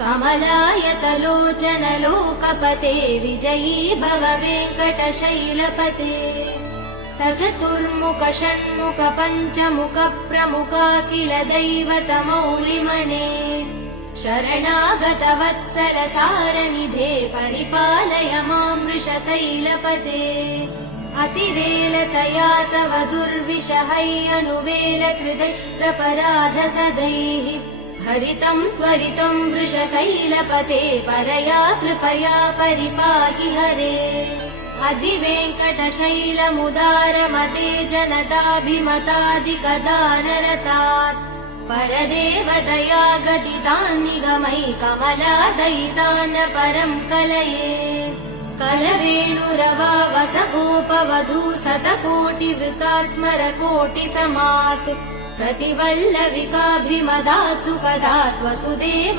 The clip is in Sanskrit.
कमलायतलोचन लोकपते विजयी भव वेङ्कटशैलपते सचतुर्मुख षण्मुख पञ्चमुख प्रमुखाखिल दैवतमौलिमणे शरणागत वत्सल सारनिधे परिपालय मां वृषशैलपते अतिवेलतया तव दुर्विषहैरनुवेल कृतैरपराध सदैः हरितं त्वरितं वृषशैलपते परया कृपया परिपाहि हरे अधिवेङ्कटशैलमुदारमते जनताभिमतादिकदानरतात् परदेवदया गदितान् निगमै कमलादयितान् परं कलये कलवेणुरवावसगोपवधू शतकोटिवृतात् स्मरकोटिसमात् प्रतिवल्लविकाभिमदात् सुखदात् वसुदेव